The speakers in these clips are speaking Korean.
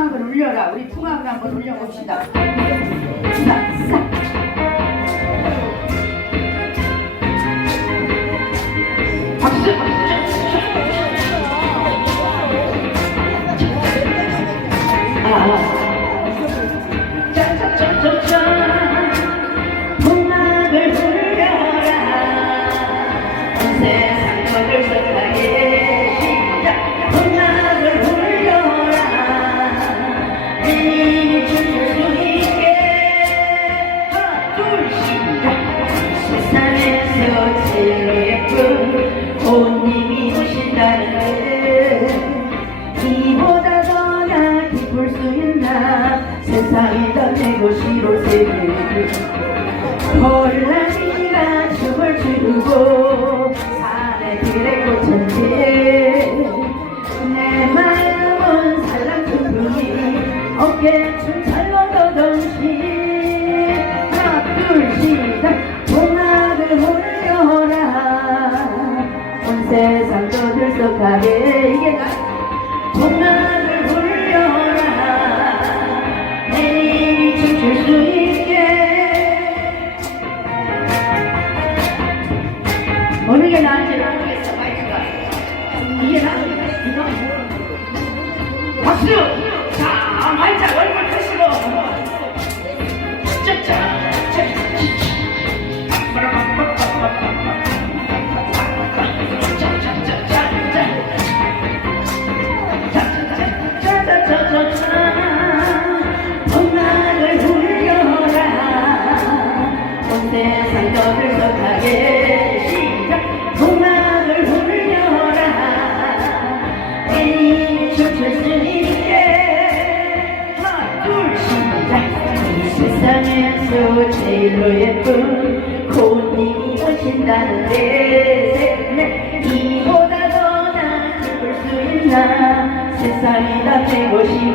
풍악을 울려라. 우리 풍악을 한번 울려봅시다. 곳이로 세계 홀라니가 춤을 추고 이게 동학을 올려라. 내일이 춤출 수 있게. 어느 게 나은지 모르겠어. 마이크가. 이게 나은지 이거 박수! 자 마이크 얼굴 펴시고 떠들썩하게 시작. 동락을 울려라. 이 춤출 수 있게 하나 둘 시작. 이 세상에서 제일로 예쁜 꽃님이 오신다는데 셋넷 이보다 더나 기쁠 수 있나? 세상이 다 빼고시로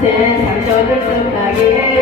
인생 장전을 끝나게